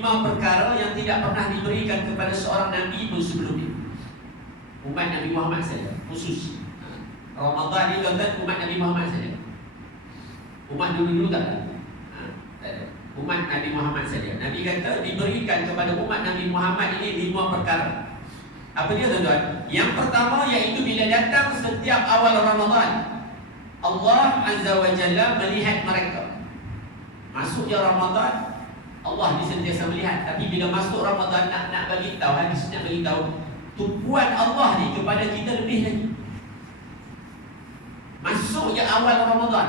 5 perkara yang tidak pernah diberikan kepada seorang Nabi pun sebelumnya. Umat Nabi Muhammad saja, khusus. Ramadan ni tuan-tuan umat Nabi Muhammad saja. Umat dulu-dulu tak ada. Tak ada. Umat Nabi Muhammad saja. Nabi kata diberikan kepada umat Nabi Muhammad ini 5 perkara. Apa dia tuan-tuan? Yang pertama iaitu bila datang setiap awal Ramadan, Allah Azza wa Jalla melihat mereka. Masuknya Ramadan, Allah sentiasa melihat. Tapi bila masuk Ramadan nak bagi tahu, hadis nak bagi tahu tumpuan Allah ni kepada kita lebih lagi. Masuknya awal Ramadan,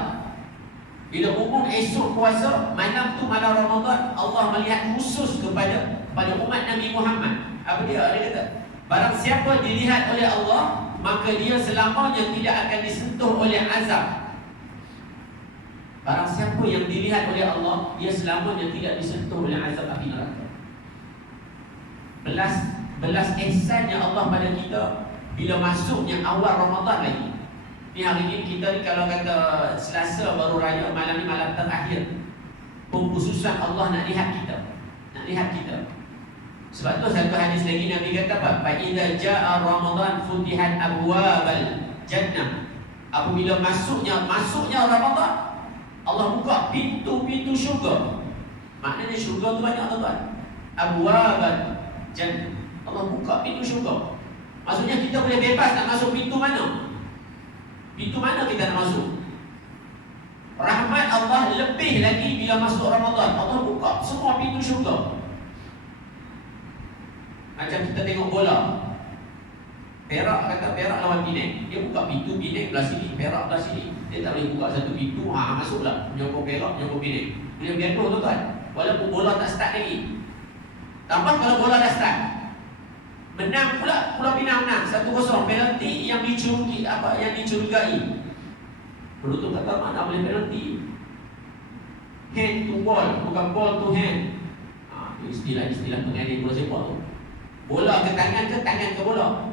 bila umum esok puasa, malam tu malam Ramadan, Allah melihat khusus kepada umat Nabi Muhammad. Apa dia? Dia kata, barang siapa dilihat oleh Allah, maka dia selamanya tidak akan disentuh oleh azab. Barang siapa yang dilihat oleh Allah, dia selamanya tidak disentuh oleh azab api neraka. Belas ihsannya Allah pada kita bila masuknya awal Ramadan lagi. Ni hari ini kita ni kalau kata Selasa baru raya, malam ni malam terakhir, pengkhususan Allah nak lihat kita. Nak lihat kita. Sebab tu satu hadis lagi Nabi kata apa? Fa idza jaa Ramadan futihat abwabal jannah. Apabila masuknya Ramadan, Allah buka pintu-pintu syurga. Maknanya syurga tu banyak tuan-tuan. Abwabal jannah. Allah buka pintu syurga. Maksudnya kita boleh bebas nak masuk pintu mana. Pintu mana kita nak masuk. Rahmat Allah lebih lagi bila masuk Ramadan. Allah buka semua pintu syurga. Macam kita tengok bola, Perak kata Perak lawan Penang, dia buka pintu Penang belah sini, Perak belah sini. Dia tak boleh buka satu pintu, masuklah menyokong Perak, menyokong Penang. Dia gaduh tuan-tuan, walaupun bola tak start lagi. Tambah kalau bola dah start, menang pula, Pulau Pinang menang 1-0, penalti yang dicurigai. Penonton kata mana boleh penalti. Hand to ball, bukan ball to hand. Istilah pengadil bola sepak tu. Bola ke tangan ke bola.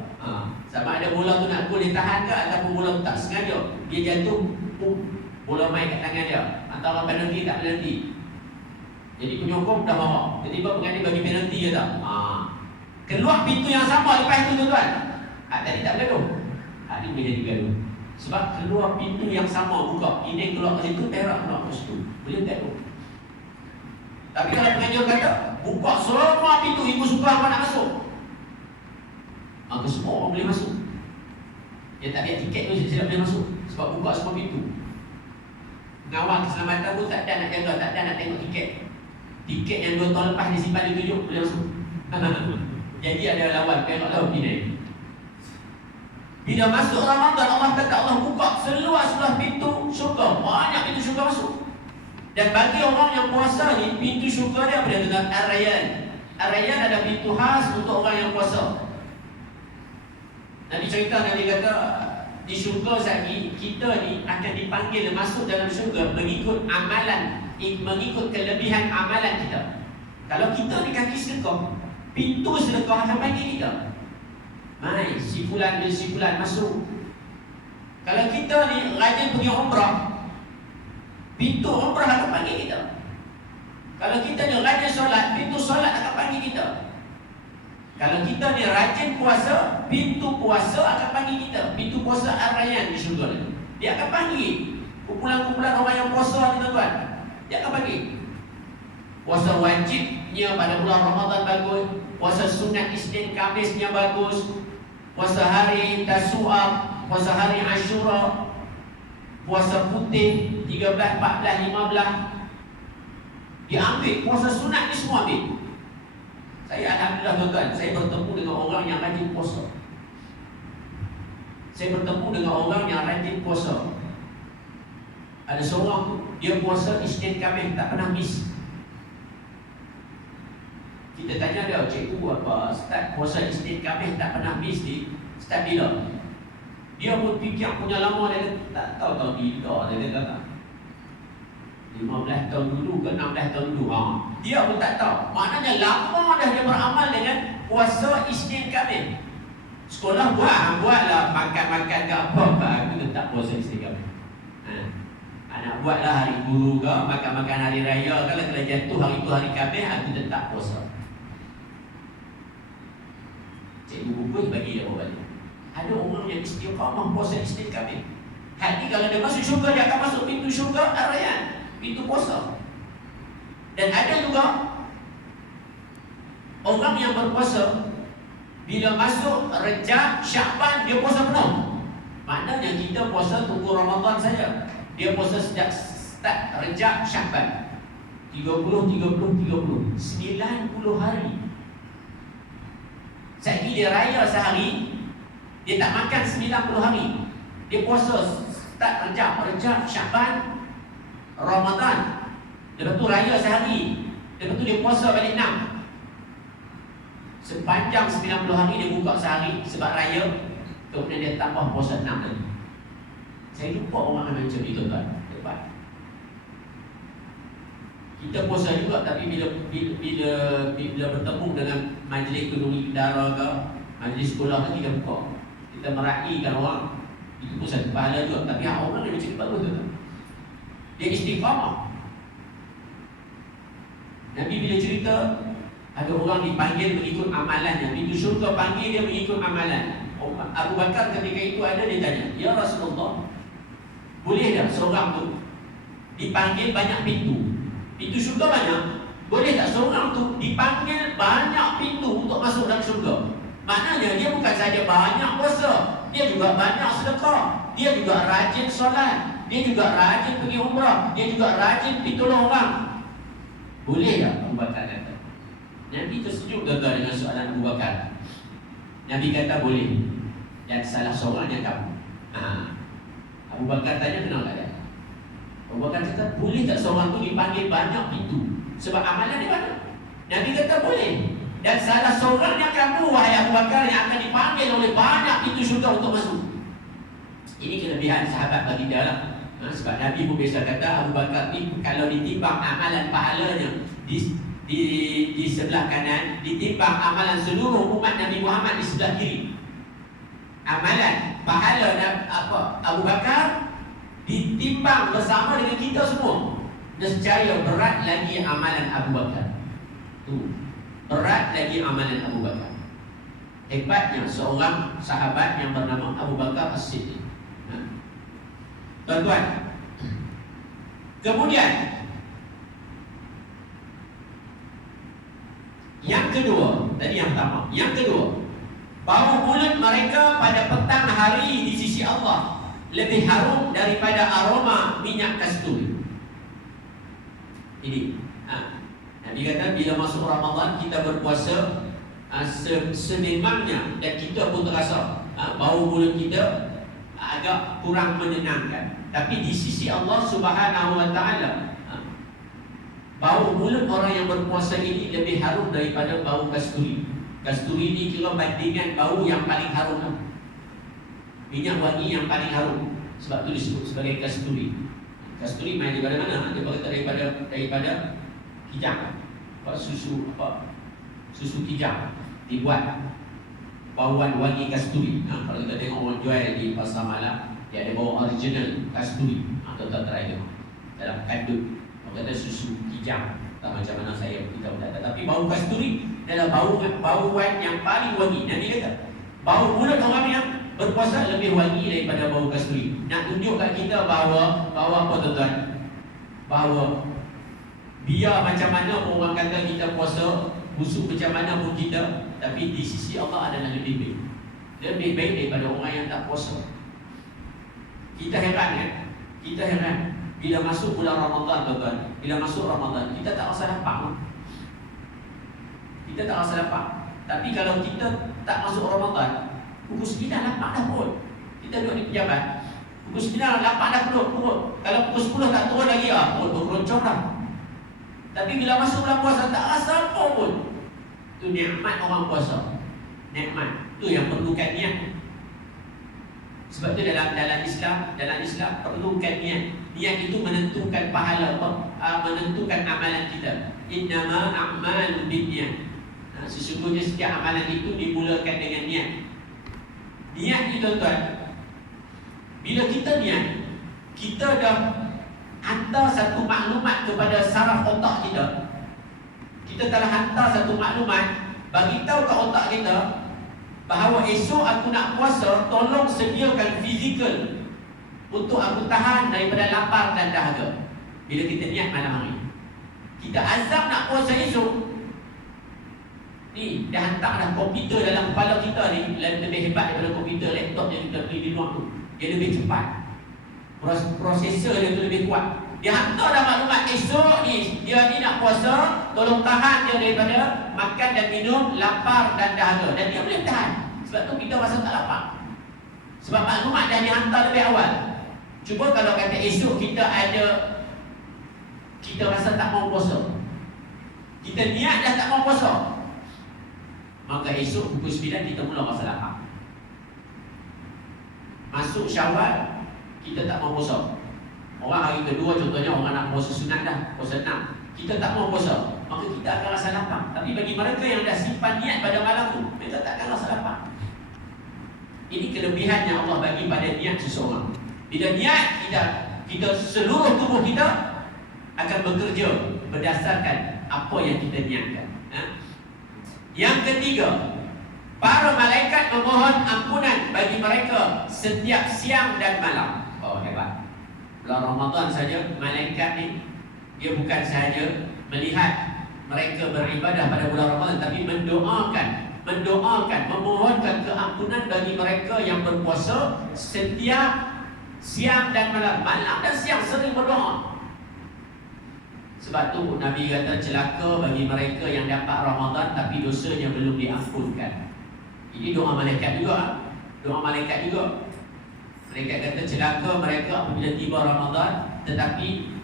Sama ada bola tu nak gol dia tahan ke ataupun bola tu tak sengaja dia jatuh, bola main kat tangan dia. Antara penalti tak penalti. Jadi penyokong dah marah. Tiba-tiba pengadil bagi penalti je tak. Keluar pintu yang sama lepas tu tuan-tuan. Tadi tak bergaduh. Hari boleh jadi gaduh. Sebab keluar pintu yang sama buka. Ini keluar ke situ, Perak keluar ke situ. Boleh gaduh. Tapi kalau pengajar kata buka semua pintu, ibu suka apa nak masuk, maka semua orang boleh masuk. Dia tak lihat tiket tu, dia boleh masuk. Sebab buka semua pintu. Pengawal keselamatan pun tak ada nak jaga, tak ada nak tengok tiket. Tiket yang 2 tahun lepas disimpan ditunjuk, boleh masuk. Jadi ada lawan, Perak lawan Penang. Bila masuk Ramadan, Allah kata Allah buka seluas-luas pintu syurga. Banyak pintu syurga masuk. Dan bagi orang yang puasa ni, pintu syurga dia apa dia tuan? Ar-Rayyan. Ar-Rayyan ada pintu khas untuk orang yang puasa. Nabi cerita, Nabi kata di syurga lagi kita ni akan dipanggil masuk dalam syurga mengikut amalan, mengikut kelebihan amalan kita. Kalau kita ni kaki sedekah, pintu sedekah akan panggil kita. Mai, si fulan bin si fulan masuk. Kalau kita ni rajin pergi umrah, pintu umrah akan panggil kita. Kalau kita ni rajin solat, pintu solat akan panggil kita. Kalau kita ni rajin puasa, pintu puasa akan panggil kita. Pintu puasa Ar-Rayyan di syurga ni, dia akan panggil. Kumpulan-kumpulan orang yang puasa ni tuan-tuan, dia akan panggil. Puasa wajibnya pada bulan Ramadan bagus. Puasa sunat Isnin Kamisnya bagus. Puasa hari Tasu'a, puasa hari Ashura, puasa putih 13, 14, 15. Diambil puasa sunat ni semua ambil. Saya alhamdulillah tuan-tuan, saya bertemu dengan orang yang rajin puasa. Saya bertemu dengan orang yang rajin puasa. Ada seorang dia puasa Isnin Khamis tak pernah miss. Kita tanya dia, cikgu apa start puasa Isnin Khamis tak pernah miss ni start bila? Dia pun fikir punya lama, dia tak tahu tahun bila, dia kata 15 tahun dulu ke 16 tahun dulu. Dia pun tak tahu. Maknanya lama dah dia beramal dengan puasa Isnin Khamis. Sekolah buatlah makan-makan ke apa, aku tetap puasa Isnin Khamis. Nak buatlah hari guru ke, makan-makan hari raya ke, kalau jatuh hari tu hari Khamis, aku tetap puasa. Cikgu buku bagi dia balik. Ada orang yang istiqamah puasa Isnin Khamis. Hati kalau dia masuk syurga, dia akan masuk pintu syurga Ar-Rayyan, pintu puasa. Dan ada juga orang yang berpuasa bila masuk Rejab, Syakban, dia puasa penuh. Maknanya kita puasa tunggu Ramadan saja. Dia puasa sejak start Rejab, Syakban 30, 90 hari. Saiki dia raya sehari, dia tak makan 90 hari. Dia puasa start Rejab, Syakban, Ramadan. Lepas tu raya sehari. Lepas tu dia puasa balik 6. Sepanjang 90 hari dia buka sehari sebab raya. Kemudian dia tambah puasa 6 lagi. Saya jumpa orang yang macam itu tuan. Tepat. Kita puasa juga, tapi bila bertemu dengan majlis ekonomi negara ke, majlis sekolah kan kita buka. Kita meraihkan orang. Itu pun satu pahala juga. Tapi orang yang macam itu bagus tuan. Dia istiqamah. Nabi bila cerita ada orang dipanggil mengikut amalannya. Pintu syurga panggil dia mengikut amalan. Abu Bakar ketika itu ada, dia tanya, "Ya Rasulullah, boleh tak seorang tu dipanggil banyak pintu? Pintu syurga banyak. Boleh tak seorang tu dipanggil banyak pintu untuk masuk dalam syurga?" Maknanya dia bukan saja banyak puasa, dia juga banyak sedekah, dia juga rajin solat, dia juga rajin pergi umrah, dia juga rajin pergi tolong orang. Boleh tak? Abu Bakar kata. Nabi tersejuk gagal dengan soalan Abu Bakar. Nabi kata boleh. Dan salah seorangnya kamu. Abu Bakar tanya, kenapa tak? Abu Bakar kata, boleh tak seorang tu dipanggil banyak pintu? Sebab amalan dia banyak. Nabi kata boleh. Dan salah seorangnya kamu, wahai Abu Bakar, yang akan dipanggil oleh banyak pintu syurga untuk masuk. Ini kelebihan sahabat baginda lah. Sebab Nabi pun biasa kata, Abu Bakar ni kalau ditimbang amalan pahalanya di sebelah kanan, ditimbang amalan seluruh umat Nabi Muhammad di sebelah kiri. Amalan pahala Abu Bakar ditimbang bersama dengan kita semua. Nescaya berat lagi amalan Abu Bakar. Berat lagi amalan Abu Bakar. Hebatnya seorang sahabat yang bernama Abu Bakar As-Siddiq. Tuan-tuan, kemudian yang kedua, tadi yang pertama, yang kedua, bau mulut mereka pada petang hari di sisi Allah lebih harum daripada aroma minyak kasturi. Ini Nabi kata bila masuk Ramadan kita berpuasa sememangnya, dan kita pun terasa bau mulut kita agak kurang menyenangkan. Tapi di sisi Allah Subhanahu wa taala, bau mulut orang yang berpuasa ini lebih harum daripada bau kasturi. Kasturi ini kira bandingan bau yang paling harum. Minyak wangi yang paling harum. Sebab itu disebut sebagai kasturi. Kasturi main daripada mana? Dia berkata daripada kijang. Susu kijang dibuat bauan wangi kasturi. Kalau kita tengok orang jual di pasar malam, dia ada bau original kasturi. Tuan-tuan try tengok dalam kandut. Orang kata susu kijang. Tak macam mana saya beritahu tak. Tapi bau kasturi adalah bauan yang paling wangi. Nabi kata bau mulut orang yang berpuasa lebih wangi daripada bau kasturi. Nak tunjukkan kita bahawa apa tuan-tuan? Bahawa biar macam mana pun orang kata kita puasa, busuk macam mana pun kita, tapi di sisi Allah adalah lebih baik. Lebih baik daripada orang yang tak puasa. Kita heran kan? Kita heran bila masuk bulan Ramadan tuan-tuan. Bila masuk Ramadan, kita tak rasa lapar. Kita tak rasa lapar. Tapi kalau kita tak masuk Ramadan, pukul 9 lapar dah perut. Kita duduk di pejabat, pukul 9 lapar dah perut. Kalau pukul 10 tak turun lagi, perut berkeroncong dah. Tapi bila masuk bulan puasa tak rasa apa pun. Itu nikmat orang puasa. Nikmat. Itu yang perlukan niat. Sebab itu dalam Islam perlukan niat. Niat itu menentukan pahala, menentukan amalan kita. Innama a'malu binniyat. Sesungguhnya setiap amalan itu dimulakan dengan niat. Niat itu tuan-tuan, bila kita niat, kita dah hantar satu maklumat kepada saraf otak kita. Kita telah hantar satu maklumat bagi tahu ke otak kita bahawa esok aku nak puasa, tolong sediakan fizikal untuk aku tahan daripada lapar dan dahaga. Bila kita niat malam hari, kita azam nak puasa esok, ni dah hantar dah komputer dalam kepala kita ni lebih hebat daripada komputer laptop yang kita beli di luar tu. Dia lebih cepat, prosesor dia tu lebih kuat. Dia hantar dah maklumat esok ni dia ni nak puasa, tolong tahan dia daripada makan dan minum, lapar dan dahaga. Dan dia boleh tahan. Sebab tu kita rasa tak lapar, sebab maklumat dah dihantar lebih awal. Cuba kalau kata esok kita rasa tak mau puasa, kita niat dah tak mau puasa, maka esok pukul 9 kita mula rasa lapar. Masuk Syawal kita tak mau puasa. Orang hari kedua contohnya orang nak puasa sunat dah, puasa 6, kita tak mau puasa, maka kita akan rasa lapar. Tapi bagi mereka yang dah simpan niat pada malam tu, mereka tak akan rasa lapar. Ini kelebihan yang Allah bagi pada niat seseorang. Bila niat kita seluruh tubuh kita akan bekerja berdasarkan apa yang kita niatkan. Yang ketiga, para malaikat memohon ampunan bagi mereka setiap siang dan malam. Oh, hebat. Bulan Ramadan saja malaikat ni dia bukan sahaja melihat mereka beribadah pada bulan Ramadan, tapi mendoakan, memohonkan keampunan bagi mereka yang berpuasa setiap siang dan malam. Malam dan siang sering berdoa. Sebab tu Nabi kata celaka bagi mereka yang dapat Ramadan tapi dosanya belum diampunkan. Ini doa malaikat juga. Doa malaikat juga. Mereka kata celaka mereka apabila tiba Ramadan tetapi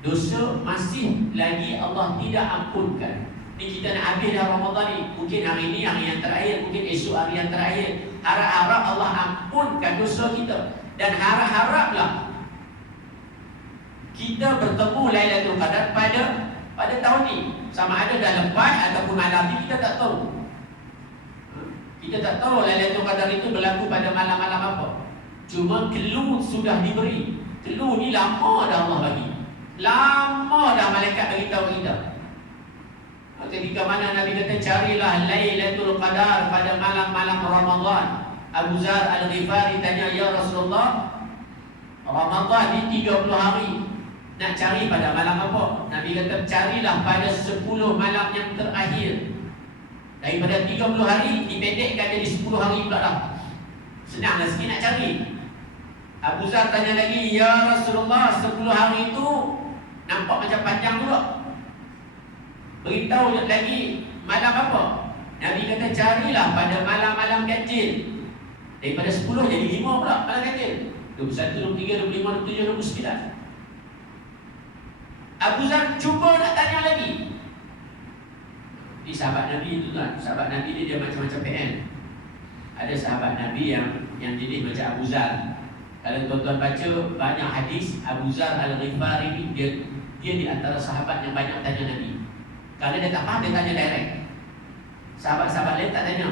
dosa masih lagi Allah tidak ampunkan. Ni kita nak habis dah Ramadan ni, mungkin hari ni hari yang terakhir, mungkin esok hari yang terakhir. Harap-harap Allah ampunkan dosa kita. Dan harap-haraplah kita bertemu Lailatul Qadar pada tahun ni. Sama ada dah lepas ataupun malam ni, kita tak tahu. Kita tak tahu Lailatul Qadar itu berlaku pada malam-malam apa. Cuma clue sudah diberi. Clue ni lama dah Allah bagi. Lama dah malaikat bagi tahu kita. Ketika mana Nabi kata carilah Lailatul Qadar pada malam-malam Ramadan. Abu Zar Al-Ghifari tanya, ya Rasulullah, Ramadan ni 30 hari, nak cari pada malam apa? Nabi kata carilah pada 10 malam yang terakhir. Daripada 30 hari dipendekkan jadi 10 hari pula dah. Senanglah sikit nak cari. Abu Zar tanya lagi, ya Rasulullah, 10 hari itu nampak macam panjang juga. Beritahu lagi malam apa? Nabi kata carilah pada malam-malam ganjil. Daripada 10 jadi 5 pula malam ganjil. 21, 23, 25, 27, 29. Abu Zar cuba nak tanya lagi. Ini sahabat Nabi itu kan, sahabat Nabi dia macam-macam PN. Ada sahabat Nabi yang jenis macam Abu Zar. Kalau tuan-tuan baca banyak hadis, Abu Zar Al-Ghifari ni dia di antara sahabat yang banyak tanya Nabi. Kalau dia tak faham, dia tanya direct. Sahabat-sahabat lain tak tanya.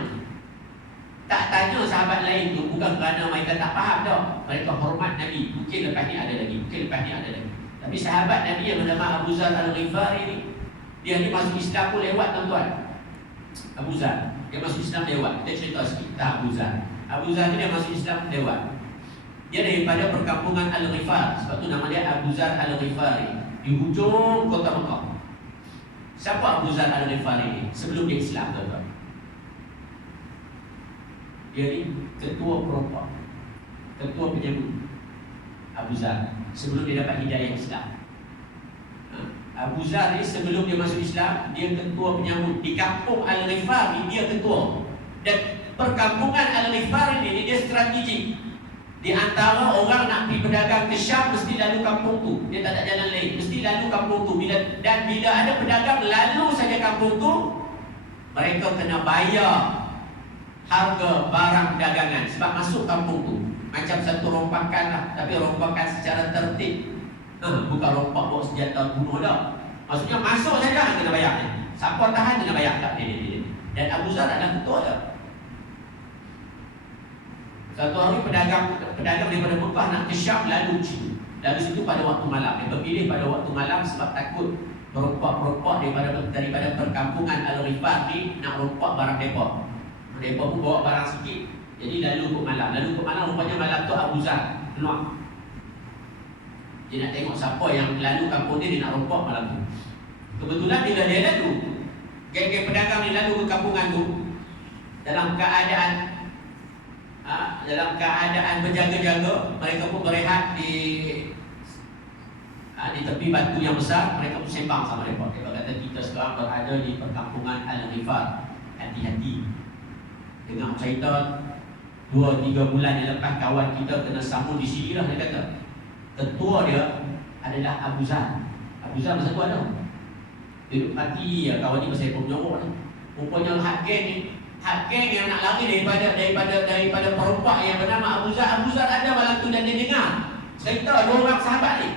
Tak tanya sahabat lain tu bukan kerana mereka tak faham dah. Mereka hormat Nabi. Mungkin lepas ni ada lagi, mungkin lepas ni ada lagi. Tapi sahabat Nabi yang bernama Abu Zar Al-Ghifari ni, dia ni masuk Islam pun lewat tuan-tuan. Abu Zar, dia masuk Islam lewat. Kita cerita sikit tentang Abu Zar. Abu Zar ni dia masuk Islam lewat. Dia daripada perkampungan Al-Ghifar. Sebab tu nama dia Abu Zar Al-Ghifari, di hujung kota Mekah. Siapa Abu Zar Al-Ghifari ni? Sebelum dia Islam tuan-tuan, dia ni ketua perompak, ketua penyambut. Abu Zar sebelum dia dapat hidayah Islam. Abu Zar ni sebelum dia masuk Islam, dia ketua penyambut di kampung Al-Ghifari, dia ketua. Dan perkampungan Al-Ghifari ni dia strategik. Di antara orang nak pergi berdagang ke Syam, mesti lalu kampung tu. Dia tak ada jalan lain, mesti lalu kampung tu. Bila ada pedagang lalu saja kampung tu, mereka kena bayar harga barang dagangan sebab masuk kampung tu. Macam satu rompakan lah, tapi rompakan secara tertib. Bukan rompak bawa senjata bunuh dah. Maksudnya masuk saja kena bayar. Siapa tahan kena bayar tak? Dan Abu Zar adalah ketua dia. Satu hari pedagang daripada Mekah nak ke Syam lalu situ. Lalu situ pada waktu malam. Mereka pilih pada waktu malam sebab takut perompak-perompak daripada perkampungan Al-Rifat ni nak rompak barang mereka. Mereka pun bawa barang sikit. Jadi lalu ke malam. Rupanya malam tu Abu Zar keluar. Dia nak tengok siapa yang lalu kampung dia nak rompak malam tu. Kebetulan bila dia lalu, geng-geng pedagang ni lalu ke kampungan tu dalam keadaan berjaga-jaga. Mereka pun berehat di tepi batu yang besar. Mereka pun sembang sama mereka. Mereka kata kita sekarang berada di perkampungan Al-Rifat. Hati-hati. Dengar cerita 2-3 bulan yang lepas kawan kita kena sambung di sini lah. Dia kata ketua dia adalah Abu Zar. Abu Zar masa tu ada. Dia duduk mati ya, kawan ni pasal penyokok ni. Rupanya hak geng yang nak lari daripada perompak yang bernama Abu Zar. Abu Zar ada malam tu dan dia dengar cerita 2 orang sahabat ni.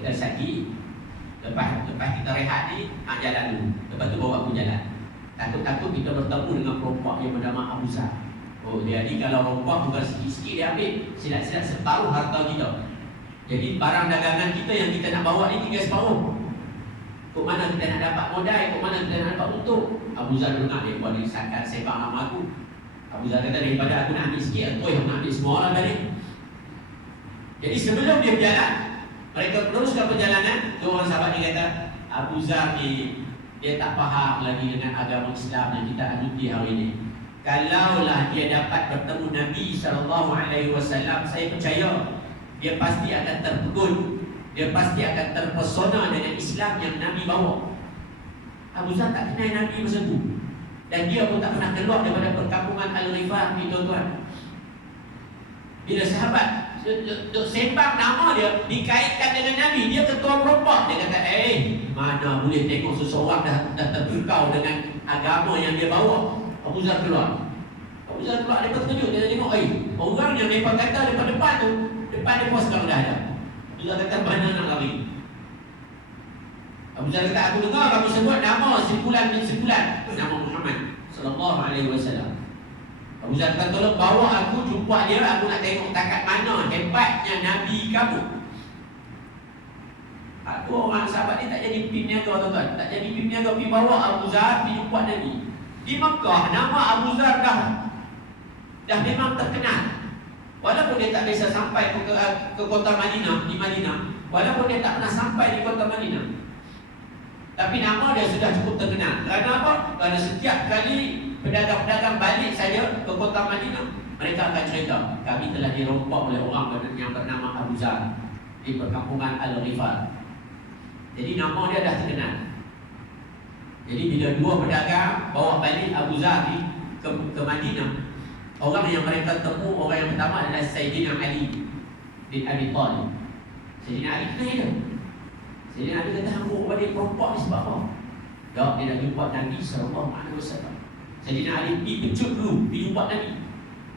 Dan lagi lepas kita rehat ni, jalan dulu. Lepas tu bawa aku jalan. Takut-takut kita bertemu dengan perompak yang bernama Abu Zar. Oh, jadi kalau rompak bukan sikit-sikit dia ambil, silat-silat separuh harta kita. Jadi barang dagangan kita yang kita nak bawa ni tinggal separuh. Kok mana kita nak dapat modal, kok mana kita nak dapat untung. Abu Zar dengar dia buat dia sangkat sebab nama aku. Abu Zar kata daripada aku nak ambil sikit, aku yang nak ambil semua orang tadi. Jadi sebelum dia berjalan, mereka teruskan perjalanan. 2 orang sahabat ni kata Abu Zar ni dia tak faham lagi dengan agama Islam yang kita anuti hari ini. Kalaulah dia dapat bertemu Nabi SAW, saya percaya dia pasti akan terpegun. Dia pasti akan terpesona dengan Islam yang Nabi bawa. Abu Zar tak kenal Nabi masa tu. Dan dia pun tak pernah keluar daripada perkampungan Al-Rifat ni, tuan-tuan. Bila sahabat duk sembang nama dia dikaitkan dengan Nabi, dia ketua perompak. Dia kata, mana boleh tengok seseorang dah terpukau dengan agama yang dia bawa. Abu Zar keluar. Dia terkejut. Dia tengok, orang yang mereka kata depan tu, depan dia pun sekarang dah ada. Abu Zar kata, mana nak lari? Abu Zar kata, aku dengar kamu sebut nama sebulan nama Muhammad sallallahu alaihi wasallam. Abu Zar kata, tolong bawa aku jumpa dia. Aku nak tengok takat mana hebatnya Nabi kamu. Aku orang sahabat ni tak jadi pim niaga, tuan-tuan. Tak jadi pim niaga, pergi bawa Abu Zar pergi jumpa Nabi. Di Mekah, nama Abu Zar dah memang terkenal. Walaupun dia tak bisa sampai ke kota Madinah, di Madinah. Walaupun dia tak pernah sampai di kota Madinah, tapi nama dia sudah cukup terkenal. Kerana apa? Kerana setiap kali pedagang-pedagang balik saja ke kota Madinah, mereka akan cerita, kami telah dirompak oleh orang yang bernama Abu Zar di perkampungan Al-Rifat. Jadi nama dia dah terkenal. Jadi bila 2 pedagang bawa balik Abu Zar ke Madinah, orang yang mereka temu, orang yang pertama adalah Sayyidina Ali bin Abi Thalib. Sayyidina Ali kenal dia. Sayyidina Ali kata, hanggu orang dia perompak ni sebab apa? Jawab, dia nak jumpa Nabi SAW. Sayyidina Ali pergi pecut dulu, pergi jumpa Nabi.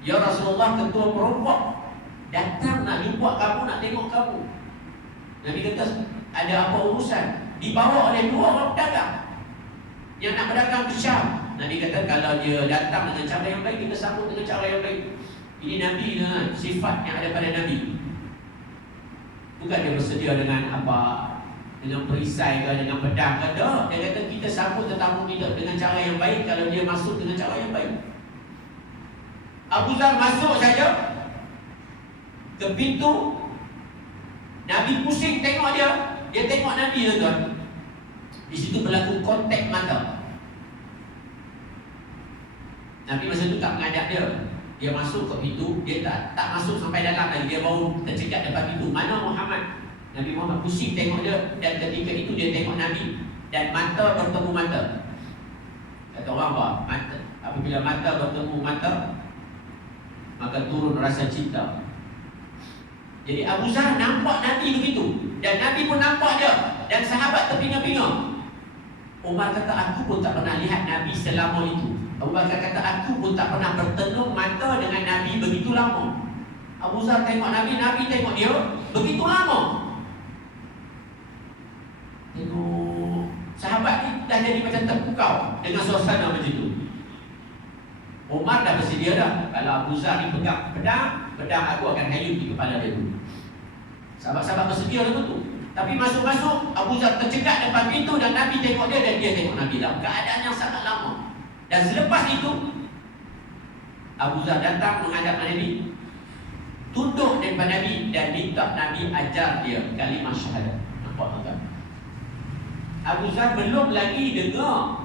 Ya Rasulullah, ketua perompak datang nak jumpa kamu, nak tengok kamu. Nabi kata, ada apa urusan? Dibawa oleh 2 orang pedagang yang nak berdagang ke Syam. Nabi kata, kalau dia datang dengan cara yang baik, kita sambut dengan cara yang baik. Ini Nabi dengan sifat yang ada pada Nabi. Bukan dia bersedia dengan apa, dengan perisai ke, dengan pedang ke. Tak. Dia kata kita sambut tetamu kita dengan cara yang baik kalau dia masuk dengan cara yang baik. Abu Zar masuk saja ke pintu, Nabi pusing tengok dia. Dia tengok Nabi, tuan-tuan. Di situ berlaku kontak mata. Nabi masa tu tak mengadap dia. Dia masuk ke pintu, dia tak masuk sampai dalam lagi. Dia baru tercegat depan pintu. Mana Muhammad? Nabi Muhammad pusing tengok dia. Dan ketika itu dia tengok Nabi, dan mata bertemu mata. Kata orang apa? Mata. Apabila mata bertemu mata, maka turun rasa cinta. Jadi Abu Zar nampak Nabi begitu, dan Nabi pun nampak dia, dan sahabat terpinga-pinga. Umar kata, aku pun tak pernah lihat Nabi selama itu. Abu Bakar kata, aku pun tak pernah bertemu mata dengan Nabi begitu lama. Abu Zar tengok Nabi, Nabi tengok dia begitu lama. Tengok sahabat ni dah jadi macam terpukau dengan suasana macam itu. Umar dah bersedia dah. Kalau Abu Zar ni pegang pedang aku akan hayun di kepala dia dulu. Sahabat-sahabat bersedia dah tu. Tapi masuk-masuk Abu Zar tercegat depan pintu dan Nabi tengok dia dan dia tengok Nabi dalam keadaan yang sangat lama. Dan selepas itu Abu Zar datang menghadap Nabi, tunduk depan Nabi dan minta Nabi ajar dia kalimah syahadat. Nampak tak? Abu Zar belum lagi dengar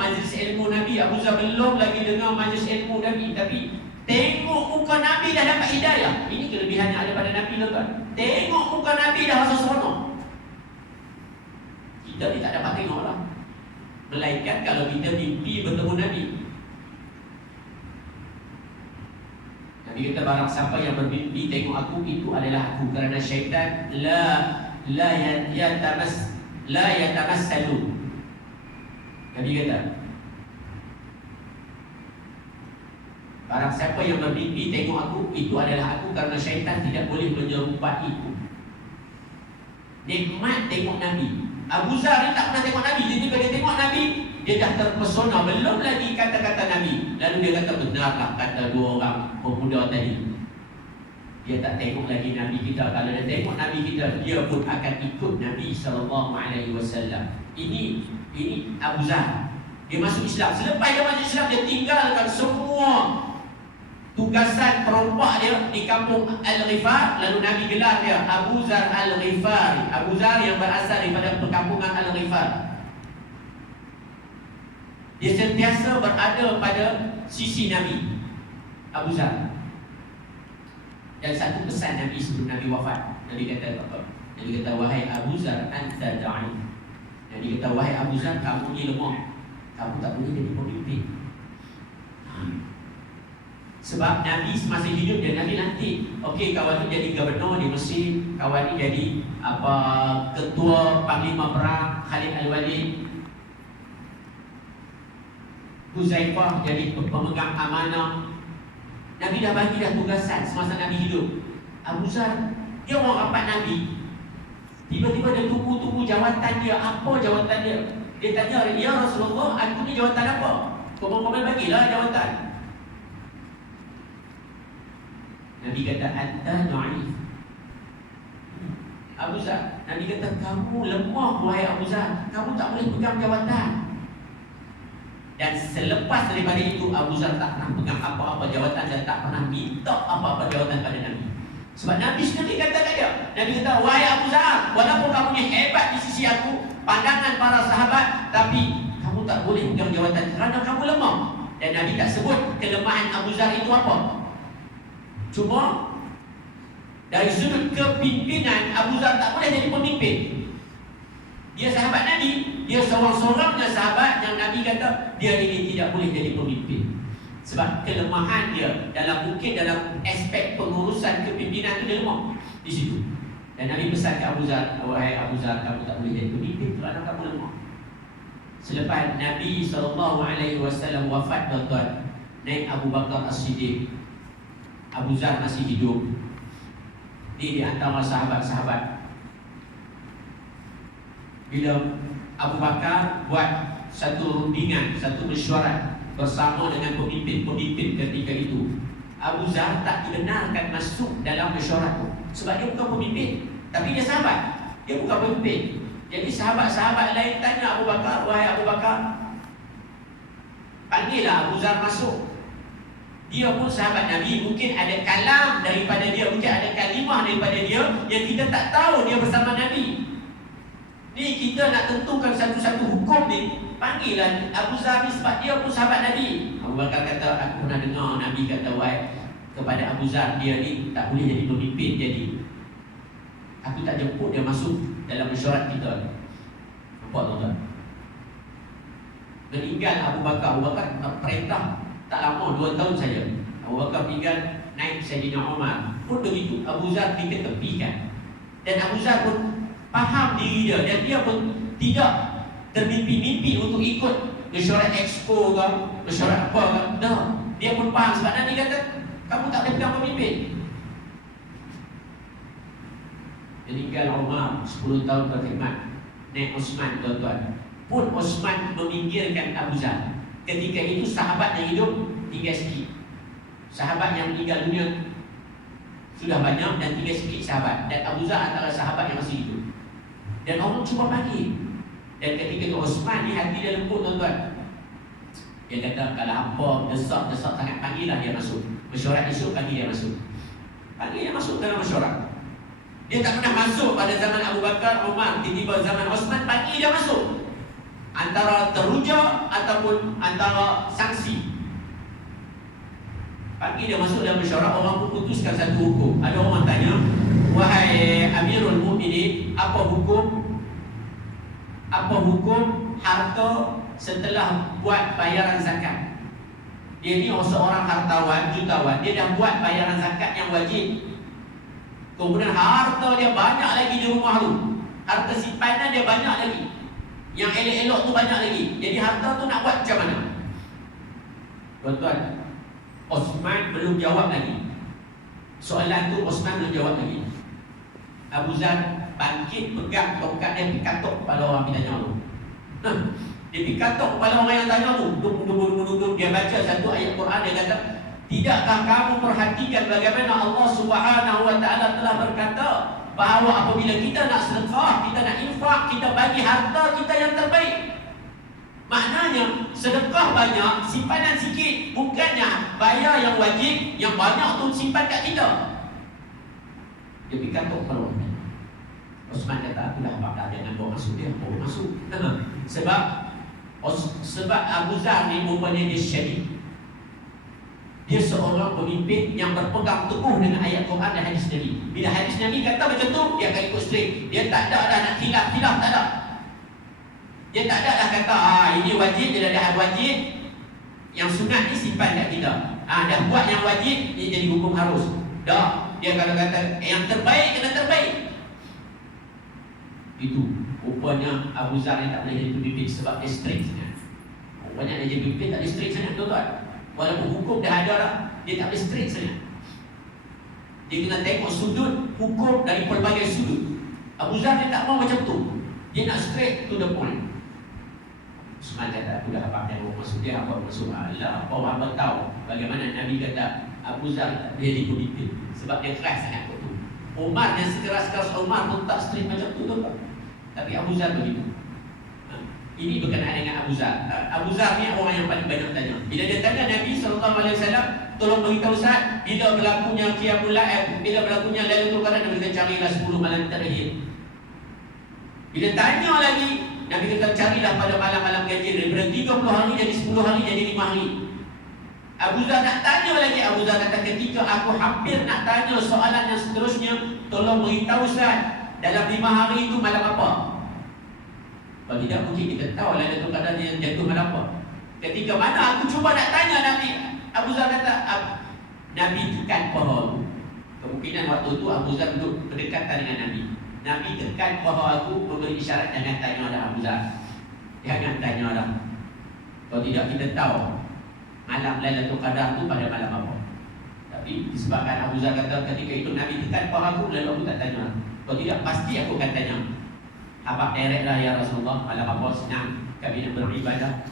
majlis ilmu Nabi. Abu Zar belum lagi dengar majlis ilmu Nabi, tapi tengok muka Nabi dah dapat hidayah. Ini kelebihan yang ada pada Nabi, tuan. Tengok muka Nabi dah rasa seronok. Kita ni tak dapat tengok lah. Melainkan kalau kita mimpi bertemu Nabi. Nabi kata barang siapa yang bermimpi tengok aku, itu adalah aku. Kerana syaitan la yatamassalu. Nabi kata barang siapa yang bermimpi tengok aku, itu adalah aku. Kerana syaitan tidak boleh menyerupaiku. Nikmat tengok Nabi. Abu Zar ni tak pernah tengok Nabi. Jadi bila dia tengok Nabi, dia dah terpesona. Belum lagi kata-kata Nabi. Lalu dia kata, benarlah kata dua orang pemuda tadi. Dia tak tengok lagi Nabi kita. Kalau dia tengok Nabi kita, dia pun akan ikut Nabi SAW. Ini Abu Zar. Dia masuk Islam. Selepas dia masuk Islam, dia tinggalkan semua tugasan perompak dia di kampung Al-Ghifar. Lalu Nabi gelar dia Abu Zar Al-Ghifari. Abu Zar yang berasal daripada perkampungan Al-Ghifar. Dia sentiasa berada pada sisi Nabi, Abu Zar. Dan satu pesan Nabi sebelum Nabi wafat, Nabi kata apa? Nabi kata, wahai Abu Zar, anta da'i. Nabi kata, wahai Abu Zar, kamu ni lemah. Kamu tak boleh jadi pemimpin. Sebab Nabi semasa hidup dia, Nabi nanti, okey, kawan tu jadi gubernur di Mesir, kawan ni jadi ketua panglima perang Khalid Al-Walid, Huzaifah jadi pemegang amanah. Nabi dah bagi dah tugasan semasa Nabi hidup. Abu Zar, dia orang rapat Nabi. Tiba-tiba dia tunggu jawatan dia. Apa jawatan dia? Dia tanya, ya Rasulullah, aku ni jawatan apa? Komen-komen bagilah jawatan. Nabi kata, anta da'if. Abu Zar, Nabi kata, kamu lemah wahai Abu Zar. Kamu tak boleh pegang jawatan. Dan selepas daripada itu, Abu Zar tak pernah pegang apa-apa jawatan dan tak pernah minta apa-apa jawatan pada Nabi. Sebab Nabi sendiri kata kat dia, Nabi kata, wahai Abu Zar, walaupun kamu ni hebat di sisi aku, pandangan para sahabat, tapi kamu tak boleh pegang jawatan kerana kamu lemah. Dan Nabi tak sebut kelemahan Abu Zar itu apa. Cuma dari sudut kepimpinan, Abu Zar tak boleh jadi pemimpin. Dia sahabat Nabi, dia seorang-seorangnya sahabat yang Nabi kata dia ini tidak boleh jadi pemimpin. Sebab kelemahan dia mungkin dalam aspek pengurusan kepimpinan itu dia lemah di situ. Dan Nabi pesan ke Abu Zar, wahai Abu Zar, kamu tak boleh jadi pemimpin kerana kamu lemah. Selepas Nabi SAW wafat, tuan-tuan, naik Abu Bakar As-Siddiq. Abu Zar masih hidup. Ini di antara sahabat-sahabat. Bila Abu Bakar buat satu rundingan, satu mesyuarat bersama dengan pemimpin-pemimpin ketika itu, Abu Zar tak dibenarkan masuk dalam mesyuarat itu. Sebab dia bukan pemimpin, tapi dia sahabat. Dia bukan pemimpin. Jadi sahabat-sahabat lain tanya Abu Bakar, wahai Abu Bakar, panggillah Abu Zar masuk. Dia pun sahabat Nabi, mungkin ada kalam daripada dia, mungkin ada kalimah daripada dia yang kita tak tahu dia bersama Nabi. Ni kita nak tentukan satu-satu hukum ni, panggillah Abu Zar ni sebab dia pun sahabat Nabi. Abu Bakar kata, aku pernah dengar Nabi kata kepada Abu Zar, dia ni tak boleh jadi pemimpin, jadi aku tak jemput dia masuk dalam mesyuarat kita. Nampak tuan-tuan? Meninggal Abu Bakar perintah tak lama, 2 tahun saja. Abu Bakar tinggal naik Sayyidina Umar. Pun begitu, Abu Zar diketepikan. Dan Abu Zar pun faham diri dia, dan dia pun tidak termimpi-mimpi untuk ikut mesyuarat expo ke, mesyuarat apa ke. Dah, dia pun faham sebab Nabi kata, kamu tak boleh pegang pemimpin. Meninggal Umar, 10 tahun berkhidmat. Naik Osman, tuan-tuan. Pun Osman meminggirkan Abu Zar. Ketika itu sahabat yang hidup tinggal sikit. Sahabat yang meninggal dunia sudah banyak dan tinggal sikit sahabat. Dan Abu Zar antara sahabat yang masih hidup. Dan orang cuba panggil. Dan ketika itu Osman ni hati dia lembut tuan-tuan. Dia kata kalau apa desak-desak sangat panggillah dia masuk. Mesyuarat esok panggil dia masuk. Panggil dia masuk dalam mesyuarat. Dia tak pernah masuk pada zaman Abu Bakar, Umar. Tiba-tiba zaman Osman panggil dia masuk. Antara teruja ataupun antara sanksi. Panggil dia masuk dalam mesyuarat, orang pun putuskan satu hukum. Ada orang tanya, wahai Amirul Mukminin, apa hukum harta setelah buat bayaran zakat? Dia ni seorang hartawan, jutawan, dia dah buat bayaran zakat yang wajib. Kemudian harta dia banyak lagi di rumah tu. Harta simpanan dia banyak lagi. Yang elok-elok tu banyak lagi. Jadi harta tu nak buat macam mana? Tuan-tuan, Osman belum jawab lagi. Soalan tu Osman belum jawab lagi. Abu Zar bangkit, pegang tongkat dia, pergi katok kepala orang yang tanya tu. Dia pergi katok kepala orang yang tanya tu. Dia baca satu ayat Quran, dia kata, tidakkah kamu perhatikan bagaimana Allah Subhanahu wa ta'ala telah berkata bahawa apabila kita nak sedekah, kita nak infak, kita bagi harta kita yang terbaik. Maknanya sedekah banyak, simpanan sikit. Bukannya bayar yang wajib, yang banyak tu simpan kat kita. Dia pergi katok kepala orang. Osman kata, aku dah nampak dah, jangan bawa masuk dia. Bawa masuk. Sebab Abu Zar ni rupanya dia syahid. Dia seorang pemimpin yang berpegang teguh dengan ayat Quran dan hadis Nabi. Bila hadis Nabi kata macam tu, dia akan ikut straight. Dia tak ada dah nak khilaf, tak ada. Dia tak ada dah kata, ini wajib, dia dah wajib. Yang sunat ni simpan kat kita. Dah buat yang wajib, ini jadi hukum harus. Dah, dia kalau kata, yang terbaik, kena terbaik. Itu, rupanya Abu Zar ni tak boleh jadi pemimpin sebab dia straight sangat. Rupanya dia jadi pemimpin tak boleh straight sangat, tuan-tuan. Walaupun hukum dah ada dah, dia tak boleh straight sangat. Dia kena tengok sudut hukum dari pelbagai sudut. Abu Zar dia tak mau macam tu. Dia nak straight to the point. Usman kata, aku dah apa yang mau masuk dia, apa masuk Allah. Apa orang tahu bagaimana Nabi kata Abu Zar tak boleh jadi pemimpin sebab dia keras sangat tu. Umar yang sekeras-keras Umar pun tak straight macam tu tuan. Tapi Abu Zar begitu. Ini berkenaan dengan Abu Zar. Abu Zar ni orang yang paling banyak tanya. Bila dia tanya Nabi SAW, tolong beritahu Ustaz, bila berlakunya Qiyamul Lail, bila berlakunya Lailatul Qadar, Nabi kata carilah 10 malam terakhir. Bila tanya lagi, Nabi kata carilah pada malam-malam ganjil. Daripada 30 hari jadi 10 hari jadi 5 hari. Abu Zar nak tanya lagi. Abu Zar kata, ketika aku hampir nak tanya soalan yang seterusnya, tolong beritahu Ustaz, dalam 5 hari itu malam apa? Kalau tidak mungkin kita tahu Lailatul Qadar yang jatuh malam apa. Ketika mana aku cuba nak tanya Nabi, Abu Zar kata, Nabi tekan paha. Kemungkinan waktu itu Abu Zar duduk berdekatan dengan Nabi. Nabi tekan paha aku, memberi isyarat, jangan tanya dah Abu Zar. Jangan tanya dah. Kalau tidak kita tahu malam Lailatul Qadar itu pada malam apa. Tapi disebabkan Abu Zar kata ketika itu Nabi tekan paha aku, lalu aku tak tanya. Kalau tidak pasti aku akan tanya. Abang directlah ya Rasulullah, malam apa senang kami nak beribadah.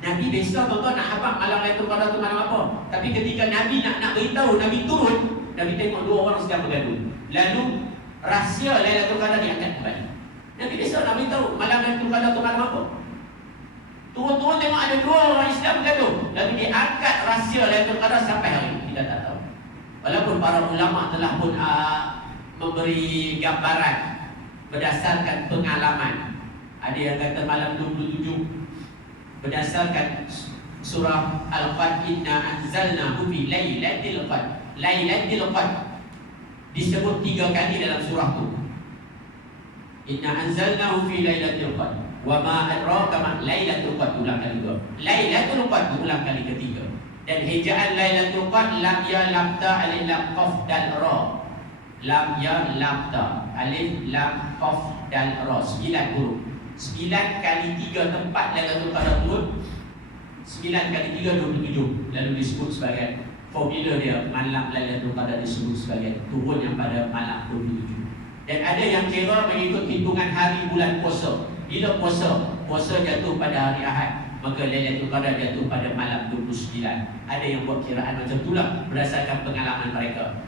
Nabi biasa tuan-tuan nak habaq malam Lailatul Qadar tu malam apa. Tapi ketika Nabi nak beritahu, Nabi turun, Nabi tengok dua orang sedang bergaduh. Lalu rahsia Lailatul Qadar diangkat kembali. Nabi biasa nak beritahu malam Lailatul Qadar tu malam apa. Turun-turun tengok ada dua orang yang sedang bergaduh. Lalu diangkat rahsia Lailatul Qadar sampai hari ini. Kita tak tahu. Walaupun para ulama telah pun memberi gambaran berdasarkan pengalaman. Ada yang kata malam 27 berdasarkan surah Al-Qadr, inna anzalnahu fi lailatul qadr. Lailatul qadr disebut 3 kali dalam surah tu. Inna anzalnahu fi lailatul qadr. Wa ma adraka ma lailatul qadr, ulang kali 2. Lailatul qadr ulang kali ketiga. Dan hijaan lailatul qadr lam ya lam ta alif lam qaf dal ra. Lam ya lam ta alif lam qaf dal ra, 9 huruf. 9 kali 3 tempat Lailatul Qadar turun, 9 kali 3 27. Lalu disebut sebagai formula dia, malam Lailatul Qadar disebut sebagai turun yang pada malam 27. Dan ada yang kira mengikut hitungan hari bulan puasa. Bila puasa? Puasa jatuh pada hari Ahad. maka Lailatul Qadar jatuh pada malam 29. Ada yang buat kiraan macam itulah berdasarkan pengalaman mereka.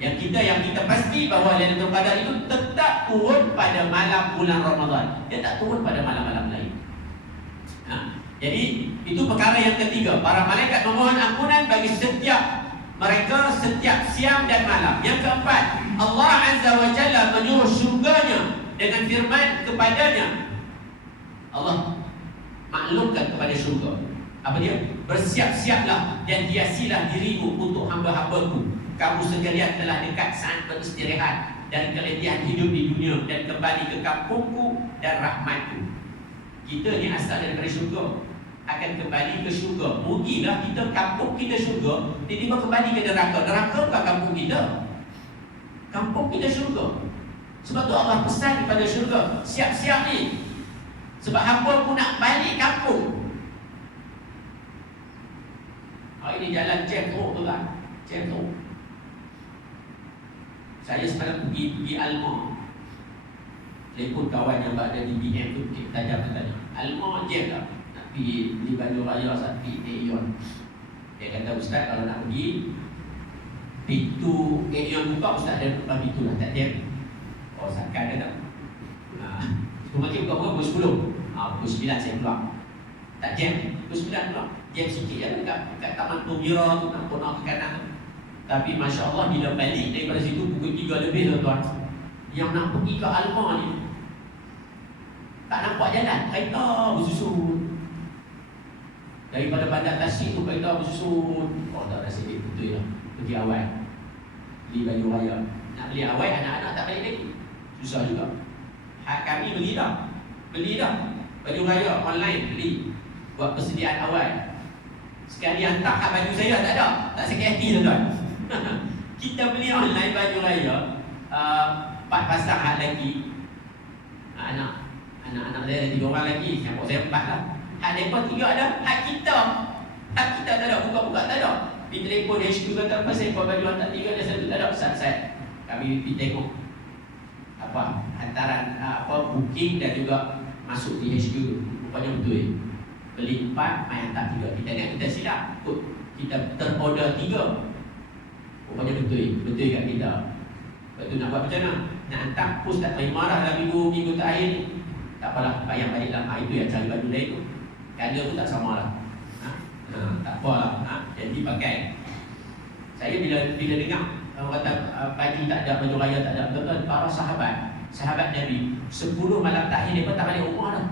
Yang kita pasti bahawa Lailatul Qadar itu tetap turun pada malam bulan Ramadan. Dia tak turun pada malam-malam lain. Jadi itu perkara yang ketiga. Para malaikat memohon ampunan bagi setiap mereka setiap siang dan malam. Yang keempat, Allah Azza wa Jalla menyuruh syurganya dengan firman kepadanya. Allah maklumkan kepada syurga. Apa dia? Bersiap-siaplah dan hiasilah dirimu untuk hamba-hambaku. Kamu sekalian telah dekat saat beristirahat dan keletihan hidup di dunia dan kembali ke kampungku dan rahmatku. Kita ni asal daripada syurga, akan kembali ke syurga. Rugilah kita kampung kita syurga, tiba-tiba kembali ke neraka. Neraka bukan kampung kita, kampung kita syurga. Sebab tu Allah pesan kepada syurga, siap-siap ni, sebab hamba pun nak balik kampung. Ini jalan jam teruk tu lah, jam teruk. Saya semalam pergi Alma, telefon kawan yang berada di BM tu, tajam tanya, Alma jam tak? Nak pergi beli baju raya sapi Aeon. Dia kata, Ustaz kalau nak pergi pintu Aeon buka, Ustaz ada buka pintu lah, tak jam. Oh sakan dia tak? Supermarket buka pukul 10. Pukul 9 saya keluar. Tak jam, pukul 9 keluar. Jam sikit je dekat Taman Tugira tu, nak ke kanan. Tapi Masya Allah bila balik daripada situ pukul 3 lebih tuan-tuan, yang nak pergi ke Alma ni tak nampak jalan, kereta bersusun. Daripada Bandar Tasik tu kereta bersusun. Oh tak rasa dia betul lah. Pergi awal beli baju raya. Nak beli awal, anak-anak tak balik lagi, susah juga. Hak kami beli dah baju raya online, beli buat persediaan awal. Sekali hantar hak baju saya tak ada, tak sakit hati tuan-tuan. Kita beli online baju raya, 4 pasang hak lagi. Anak-anak saya ada 3 orang lagi, campur saya 4 lah. Hak mereka 3 ada, hak kita tak ada, buka-buka tak ada. Pergi telefon HQ kata apa, saya buat baju hantar 3 dan 1 tak ada. Sat-sat kami pergi tengok hantaran booking dan juga masuk di HQ. Rupanya betul beli 4, main hantar 3. Kita ingat kita silap, kita terorder 3. Rupanya betul kat kita. Lepas tu nak buat macam mana? Nak hantar post tak terima dah dalam minggu terakhir ni. Tak apalah, bayang balik lah. Itu yang cari baju lain tu. Kala pun tak sama lah. Tak apalah. Jadi pakai. Saya bila dengar orang kata baju tak ada, baju raya tak ada, betul-betul para sahabat Nabi 10 malam terakhir mereka tak balik rumah dah.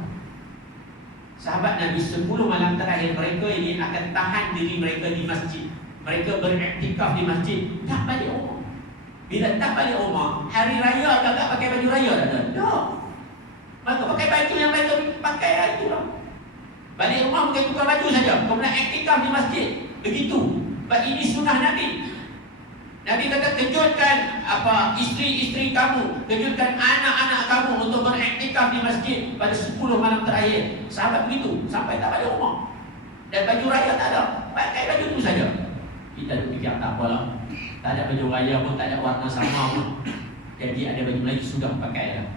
Sahabat Nabi 10 malam terakhir mereka ini akan tahan diri mereka di masjid. Mereka beriktikaf di masjid, tak balik rumah. Bila tak balik rumah, hari raya agak pakai baju raya dah. Tak. Maka pakai baju yang mereka pakai hari tu lah. Balik rumah bukan tukar baju saja, kau nak iktikaf di masjid. Begitu. Sebab ini sunnah Nabi. Nabi kata kejutkan isteri-isteri kamu, kejutkan anak-anak kamu untuk beriktikaf di masjid pada 10 malam terakhir. Sahabat begitu sampai tak balik rumah. Dan baju raya tak ada, pakai baju tu saja. Kita fikir tak apalah, tak ada baju raya pun, tak ada warna sama pun. Jadi ada baju Melayu sudah pakai dah.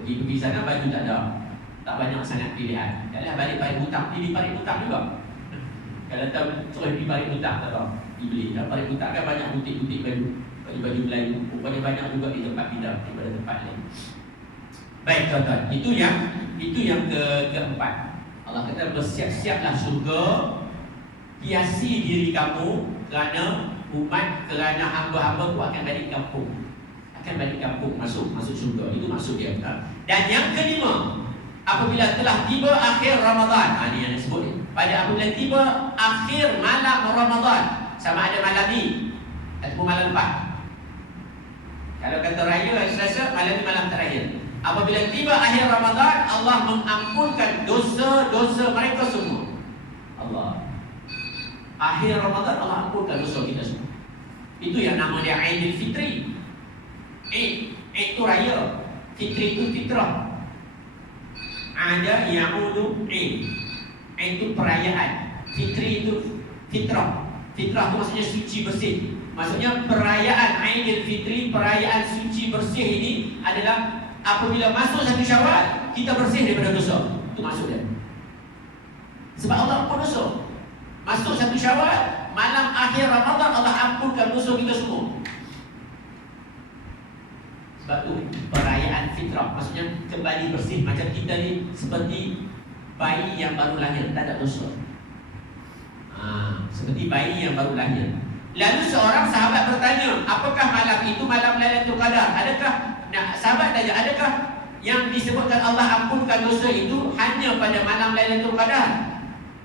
Pergi sana baju tak ada, tak banyak sangat pilihan. Kalau balik Parit Hutang, pilih Parit Hutang juga. Kalau tak terus pergi Parit Hutang tak tahu dibeli. Dan Parit Hutang kan banyak butik-butik baju Melayu. Rupanya banyak juga di tempat pindah daripada tempat lain. Baik tuan-tuan, itu yang keempat. Allah kata bersiap-siaplah syurga, hiasi diri kamu kerana umat, kerana hamba-hamba ku akan balik kampung. Akan balik kampung, masuk syurga. Itu maksud dia. Dan yang kelima, apabila telah tiba akhir Ramadan, ini yang disebut ni. Pada apabila tiba akhir malam Ramadan, sama ada malam ni ataupun malam lepas. Kalau kata raya Selasa, malam ni malam terakhir. Apabila tiba akhir Ramadan, Allah mengampunkan dosa-dosa mereka semua. Allah. Akhir Ramadan Allah ampunkan dosa kita semua. Itu yang nama dia Aidil Fitri. Aid itu raya, Fitri itu fitrah. Ada ya'udu Aid. Aid itu perayaan, Fitri itu fitrah. Fitrah itu maksudnya suci bersih. Maksudnya perayaan Aidil Fitri, perayaan suci bersih ini adalah apabila masuk 1 Syawal, kita bersih daripada dosa. Itu maksud dia. Sebab Allah ampun dosa. Masuk 1 Syawal, malam akhir Ramadan, Allah ampunkan dosa kita semua. Sebab tu perayaan fitrah, maksudnya kembali bersih. Macam kita ni seperti bayi yang baru lahir, tak ada dosa. Seperti bayi yang baru lahir. Lalu seorang sahabat bertanya, apakah malam itu malam Lailatul Qadar? Adakah, sahabat tanya, adakah yang disebutkan Allah ampunkan dosa itu hanya pada malam Lailatul Qadar?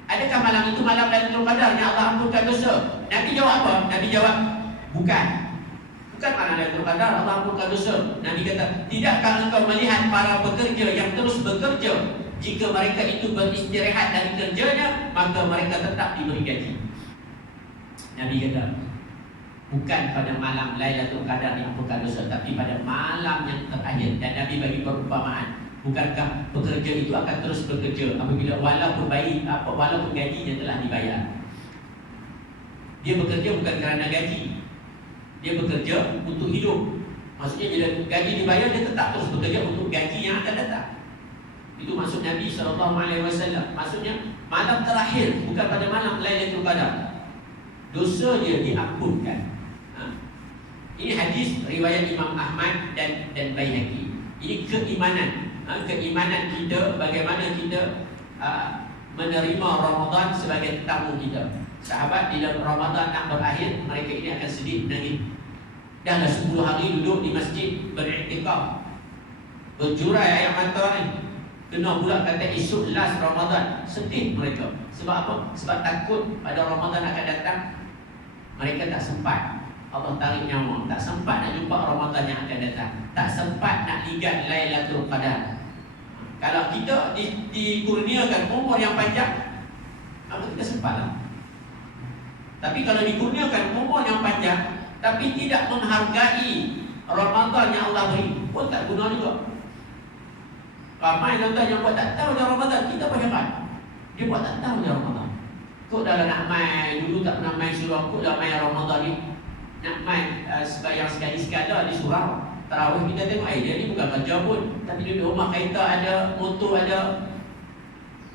Adakah malam itu malam Lailatul Qadar yang Allah ampunkan dosa? Nabi jawab apa? Nabi jawab, bukan. Bukan malam Lailatul Qadar Allah ampunkan dosa. Nabi kata, tidakkah engkau melihat para pekerja yang terus bekerja? Jika mereka itu beristirahat dari kerjanya, maka mereka tetap diberi gaji. Nabi kata, bukan pada malam Lailatul Qadar yang ampunkan dosa, tapi pada malam yang terakhir. Dan Nabi bagi perumpamaan, bukankah pekerja itu akan terus bekerja apabila walaupun gajinya telah dibayar. Dia bekerja bukan kerana gaji, dia bekerja untuk hidup. Maksudnya bila gaji dibayar, dia tetap terus bekerja untuk gaji yang akan datang. Itu maksud Nabi SAW. Maksudnya malam terakhir, bukan pada malam Lailatul Qadar. Dosa dia diampunkan. Ini hadis riwayat Imam Ahmad dan Baihaqi. Ini keimanan. Keimanan kita, bagaimana kita menerima Ramadan sebagai tamu kita. Sahabat bila Ramadan nak berakhir, mereka ini akan sedih, menangis. Dah 10 hari duduk di masjid beriktikaf, berjurai air mata ni. Kena pula kata esok last Ramadan, sedih mereka. Sebab apa? Sebab takut pada Ramadan akan datang, mereka tak sempat. Allah tarik nyawa, tak sempat nak jumpa Ramadan yang akan datang, tak sempat nak ligat Lailatul Qadar. Kalau kita dikurniakan umur yang panjang, maka kita sempatlah. Tapi kalau dikurniakan umur yang panjang tapi tidak menghargai Ramadan yang Allah beri, pun tak guna juga. Ramai tuan-tuan yang buat tak tahu dah Ramadan, kita apa hebat? Dia buat tak tahu dah Ramadan. Kok dah nak main, dulu tak pernah main surau, kok dah main Ramadan ni. Nak main sebayang sekali-sekala di surau. Tarawih kita tengok, dia ni bukan kerja pun, tapi duduk rumah kereta ada, motor ada,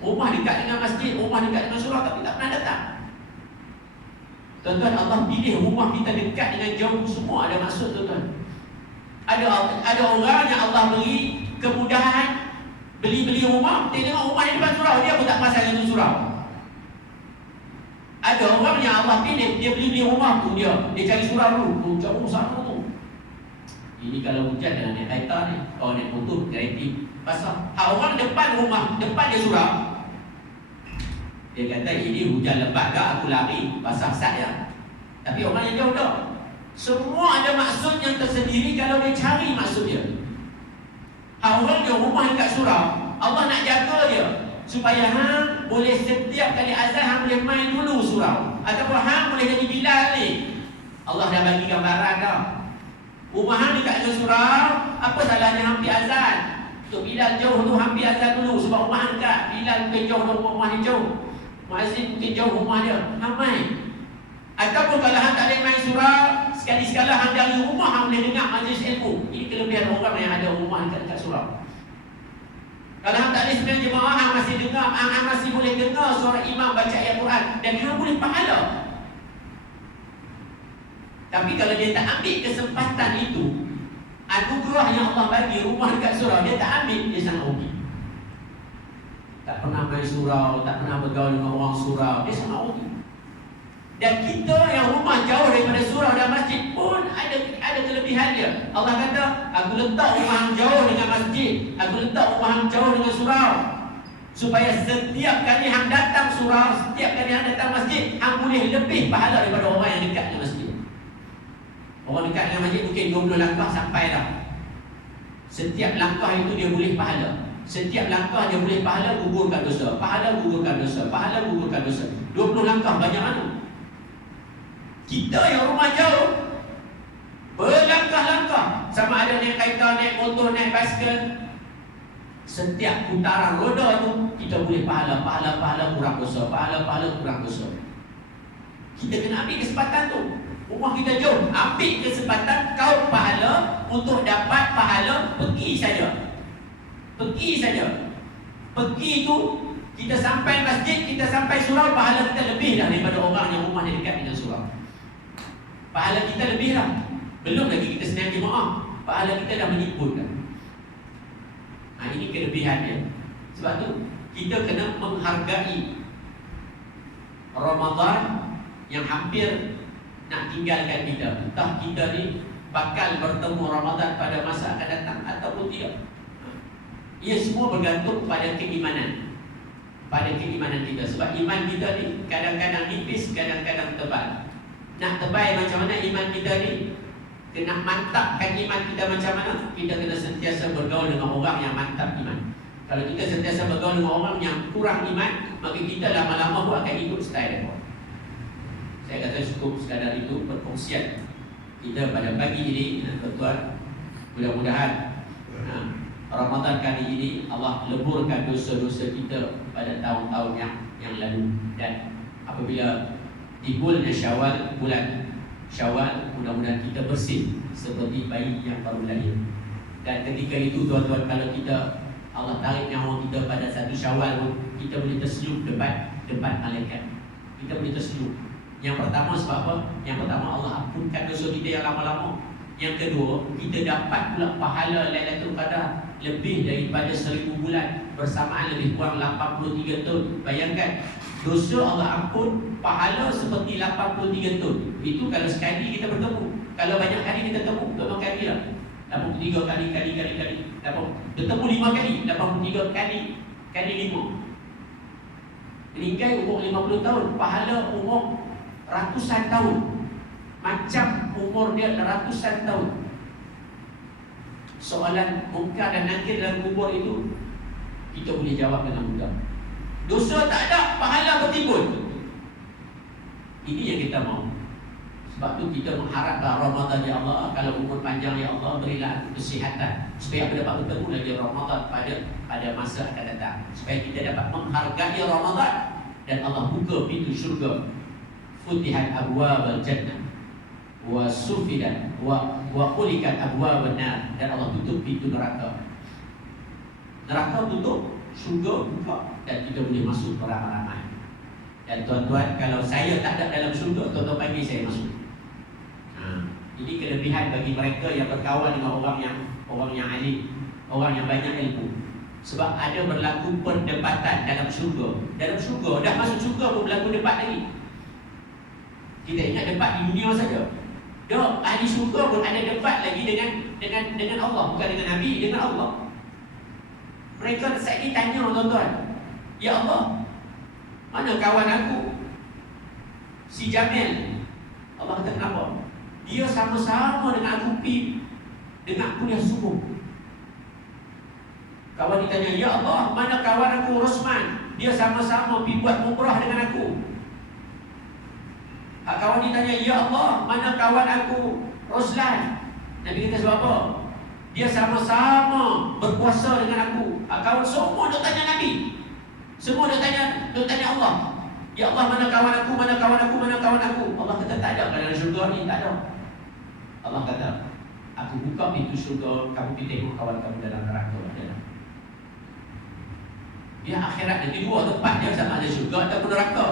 rumah dekat dengan masjid, rumah dekat dengan surau, tapi tak pernah datang. Tuan-tuan, Allah pilih rumah kita dekat dengan jauh, semua ada maksud tuan-tuan. Ada orang yang Allah beri kemudahan beli rumah, dia tengok rumah di depan surau, dia pun tak pasal dengan surau. Ada orang yang Allah pilih, dia beli rumah tu, dia cari surau dulu, jauh sana tu. Ini kalau hujan dengan naik kereta ni, kalau naik motor, garanti basah. Orang depan rumah, depan dia surau, dia kata ini hujan lebat ke, aku lari, basah saya. Tapi orang yang jauh dah, semua ada maksud yang tersendiri kalau dia cari maksud dia. Orang dia rumah dekat surau, Allah nak jaga dia supaya hang boleh setiap kali azan hang boleh main dulu surau, ataupun hang boleh jadi Bilal ni. Allah dah bagi gambaran dah. Rumah hang dekat dengan surau, apa salahnya hang pergi azan? Untuk Bilal jauh tu hang pergi azan dulu sebab rumah hang dekat. Bilal mungkin jauh rumah dia jauh, muazzin mungkin jauh rumah dia, hang main. Ataupun kalau hang tak boleh main surau, sekali-sekala hang dari rumah hang boleh dengar majlis ilmu. Ini kelebihan orang yang ada rumah dekat surau. Kalau hang tak boleh sembahyang jemaah, hang masih dengar, hang masih boleh dengar suara imam baca ayat Quran dan hang boleh pahala. Tapi kalau dia tak ambil kesempatan itu, anugerah yang Allah bagi rumah dekat surau, dia tak ambil, dia sangat rugi. Tak pernah main surau, tak pernah bergaul dengan orang surau, dia sangat rugi. Dan kita yang rumah jauh daripada surau dan masjid pun ada kelebihan dia. Allah kata, aku letak rumah hang jauh dengan masjid, aku letak rumah hang jauh dengan surau, supaya setiap kali hang datang surau, setiap kali hang datang masjid, hang boleh lebih pahala daripada orang yang dekat dengan masjid. Orang dekat dengan masjid mungkin 20 langkah sampai dah. Setiap langkah itu dia boleh pahala. Setiap langkah dia boleh pahala gugurkan dosa, pahala gugurkan dosa, pahala gugurkan dosa. 20 langkah banyak mana? Kita yang rumah jauh berlangkah-langkah, sama ada naik kereta, naik motor, naik basikal, setiap putaran roda tu kita boleh pahala kurang dosa, pahala kurang dosa. Kita kena ambil kesempatan tu. Rumah kita jauh, ambil kesempatan kau pahala untuk dapat pahala, pergi saja. Pergi saja. Pergi tu, kita sampai masjid, kita sampai surau, pahala kita lebih dah daripada orang yang rumahnya dekat dengan surau. Pahala kita lebih dah. Belum lagi kita senang jemaah, pahala kita dah menimbun dah. Ini kelebihannya. Sebab tu kita kena menghargai Ramadan yang hampir nak tinggalkan kita. Entah kita ni bakal bertemu Ramadan pada masa akan datang ataupun tidak. Ia semua bergantung pada keimanan. Pada keimanan kita. Sebab iman kita ni kadang-kadang nipis, kadang-kadang tebal. Nak tebal macam mana iman kita ni, kena mantapkan iman kita macam mana, kita kena sentiasa bergaul dengan orang yang mantap iman. Kalau kita sentiasa bergaul dengan orang yang kurang iman, maka kita lama-lama pun akan ikut style mereka. Saya kata cukup sekadar itu perkongsian kita pada pagi ini, tuan-tuan. Mudah-mudahan Ramadan kali ini Allah leburkan dosa-dosa kita pada tahun-tahun yang lalu. Dan apabila timbulnya Syawal, bulan Syawal, mudah-mudahan kita bersih seperti bayi yang baru lahir. Dan ketika itu tuan-tuan, kalau kita Allah tarik nyawa kita pada satu Syawal pun, kita boleh tersenyum depan malaikat. Kita boleh tersenyum. Yang pertama sebab apa? Yang pertama Allah ampunkan dosa kita yang lama-lama. Yang kedua, kita dapat pula pahala Lailatul Qadar lebih daripada 1000 bulan, bersamaan lebih kurang 83 tahun. Bayangkan, dosa Allah ampun, pahala seperti 83 tahun. Itu kalau sekali kita bertemu. Kalau banyak kali kita bertemu, berapa kali lah? 83 kali. Bertemu 5 kali, 83 kali 5. Meninggal umur 50 tahun, pahala umur ratusan tahun. Macam umur dia ratusan tahun. Soalan mungkar dan nakir dalam kubur itu kita boleh jawab dengan mudah. Dosa tak ada, pahala bertimbun. Ini yang kita mau. Sebab tu kita mengharapkan Ramadan, ya Allah, kalau umur panjang ya Allah, berilah aku kesihatan supaya aku dapat bertemu lagi Ramadan pada masa akan datang. Supaya kita dapat menghargai Ramadan dan Allah buka pintu syurga. Futihat abwabal jannah wa sufidat wa qulikat abwaban nar, dan Allah tutup pintu neraka. Neraka tutup, syurga buka, dan kita boleh masuk beramai-ramai. Dan tuan-tuan, kalau saya tak ada dalam syurga, tuan-tuan panggil saya masuk. Ini kelebihan bagi mereka yang berkawan dengan orang yang alim, orang yang banyak ilmu. Sebab ada berlaku perdebatan dalam syurga. Dalam syurga, dah masuk syurga pun berlaku debat lagi. Kita ingat debat di dunia saja. Dah ahli syurga pun ada debat lagi dengan Allah, bukan dengan Nabi, dengan Allah. Mereka saat ini tanya tuan-tuan, ya Allah, mana kawan aku si Jamil? Allah kata kenapa? Dia sama-sama dengan aku pergi dengan kuliah subuh. Kawan ditanya, ya Allah, mana kawan aku Rosman? Dia sama-sama pergi buat umrah dengan aku. Kawan ditanya, ya Allah, mana kawan aku Roslan? Nabi kata sebab apa? Dia sama-sama berpuasa dengan aku. Kawan semua duk tanya Nabi. Semua duk tanya Allah. Ya Allah, mana kawan aku, mana kawan aku, mana kawan aku? Allah kata tak ada dalam syurga ni, tak ada. Allah kata, aku buka pintu syurga, kamu pergi tengok kawan kamu dalam neraka. Dia akhirat nanti dua tempat dia, sama ada syurga ataupun neraka.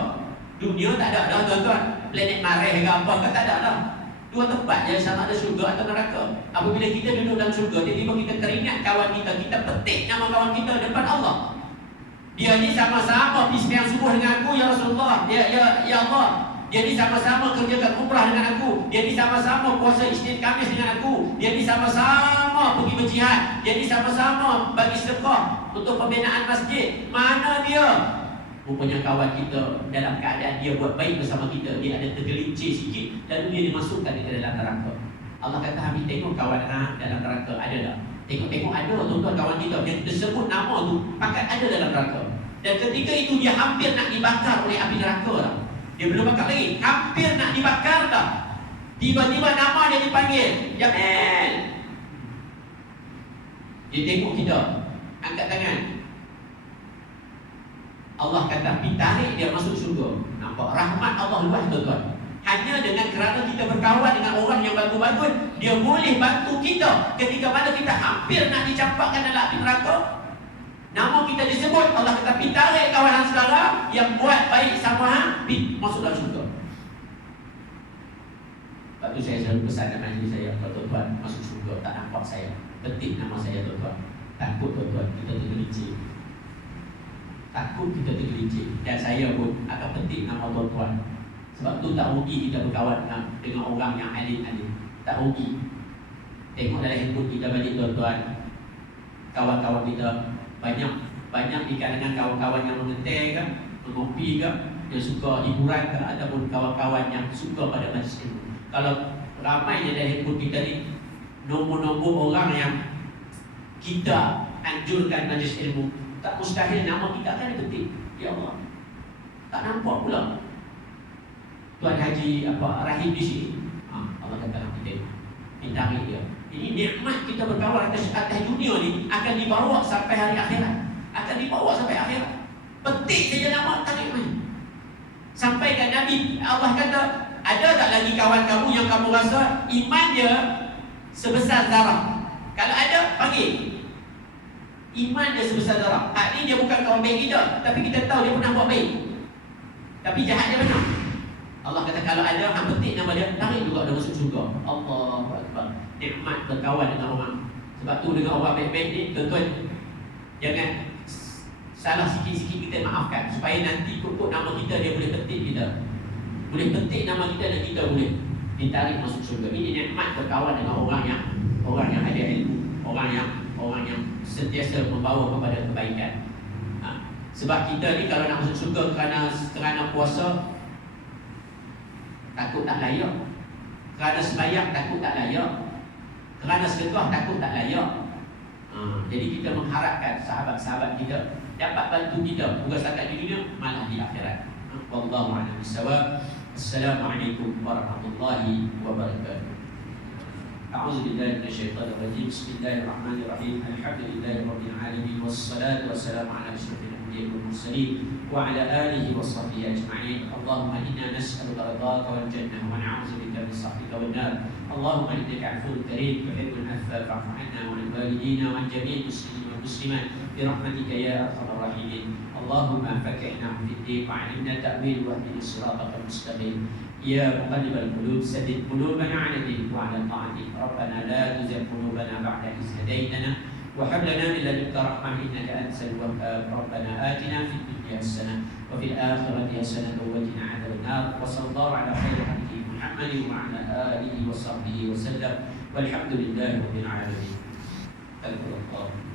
Dunia tak ada dah tuan-tuan. Planet Mareh ke apa ke, tak ada dah. Dua tempat je, sama ada syurga atau neraka. Apabila kita duduk dalam syurga, tiba-tiba kita teringat kawan kita, kita petik nama kawan kita depan Allah. Dia ni sama-sama pergi sembahyang subuh dengan aku, ya Rasulullah. Ya Allah, dia ni sama-sama kerjakan umrah dengan aku. Dia ni sama-sama puasa Isnin Khamis dengan aku. Dia ni sama-sama pergi berjihad. Dia ni sama-sama bagi sedekah untuk pembinaan masjid. Mana dia? Rupanya kawan kita dalam keadaan dia buat baik bersama kita, dia ada tergelincir sikit, lalu dia dimasukkan ke dalam neraka. Allah kata, Habib tengok kawan dalam neraka ada tak? Tengok ada tuan-tuan kawan kita yang kita sebut nama tu pakat ada dalam neraka. Dan ketika itu dia hampir nak dibakar oleh api neraka lah. Dia belum bakar lagi, hampir nak dibakar dah. Tiba-tiba nama dia dipanggil, Jamil. Dia tengok kita, angkat tangan. Allah kata, pergi tarik dia masuk syurga. Nampak rahmat Allah luas tuan-tuan. Hanya dengan kerana kita berkawan dengan orang yang bagus-bagus, dia boleh bantu kita ketika mana kita hampir nak dicampakkan dalam api neraka. Nama kita disebut, Allah kata pi tarik kawan hang saudara yang buat baik sama hang, pi masuk dalam syurga. Sebab tu saya selalu pesan dalam majlis saya, kalau tuan-tuan masuk syurga tak nampak saya, petik nama saya tuan-tuan. Takut tuan-tuan kita tergelincir. Takut kita tergelincir. Dan saya pun akan petik nama tuan-tuan. Sebab tu tak rugi kita berkawan dengan orang yang alim-alim. Tak rugi. Tengok dalam handphone kita balik tuan-tuan, kawan-kawan kita banyak di kalangan kawan-kawan yang mengeteh ke, mengopi ke, yang suka hiburan ke, ataupun kawan-kawan yang suka pada majlis ilmu. Kalau ramai je dalam handphone kita ni nombor-nombor orang yang kita anjurkan majlis ilmu, tak mustahil nama kita akan dipetik. Ya Allah, tak nampak pula Tuan Haji Rahim di sini. Allah kata nak kita pintarik dia. Ini nikmat kita berkawan atas dunia ni akan dibawa sampai hari akhirat. Akan dibawa sampai akhirat. Petik saja nama, tarik main. Sampai kan Nabi Allah kata, ada tak lagi kawan kamu yang kamu rasa iman dia sebesar zarah? Kalau ada, panggil. Iman dia sebesar zarah. Hak ni dia bukan kawan baik kita, tapi kita tahu dia pernah buat baik, tapi jahat dia benar. Allah kata kalau ada, hang petik nama dia, tarik juga dia masuk syurga. Allahu Akbar. Nikmat berkawan dengan orang. Sebab tu dengan orang baik-baik ni, tuan-tuan jangan salah sikit-sikit kita maafkan, supaya nanti pokok nama kita dia boleh petik kita. Boleh petik nama kita dan kita boleh ditarik masuk syurga. Ini nikmat berkawan dengan orang yang ada ilmu, orang yang sentiasa membawa kepada kebaikan. Sebab kita ni kalau nak masuk syurga kerana puasa, takut tak layak. Kerana sembahyang, takut tak layak. Kerana sedekah, takut tak layak. Jadi kita mengharapkan sahabat-sahabat kita dapat bantu kita, bukan setakat di dunia, malah di akhirat. Wallahu a'lam bissawab. Assalamualaikum warahmatullahi wabarakatuh. A'udzu billahi minasyaitonir rajim. Bismillahirrahmanirrahim. Alhamdulillahirabbil alamin wassalatu wassalamu ala asyrofil anbiya'i wal mursalin wa ala alihi washabbihi ajma'in. Allahumma inna nas'aluka ridhaka wal jannah wa na'udzu bika min sakhatika wan nar. Allahumma innaka 'afuwwun karim tuhibbul 'afwa fa'fu 'anna wa 'an walidina wa 'an jami'il muslimin wal muslimat bi rahmatika ya arhamar rahimin. Allahumma fakihna fid din wa 'allimna ta'wil wa ihdina siratal mustaqim. Ya muqallibal qulub saddid qulubana 'ala dinik wa 'ala ta'atik. Rabbana la tuzigh qulubana ba'da idh hadaytana wa hab lana min ladunka rahmah innaka antal wahhab. Rabbana atina fid dunya hasanah wa fil akhirati hasanah wa qina 'adzaban nar. Wa sallallahu 'ala khairi khalqihi Muhammadin wa 'ala alihi wa sahbihi wa sallam. Walhamdulillahi rabbil alamin. Alhamdulillah.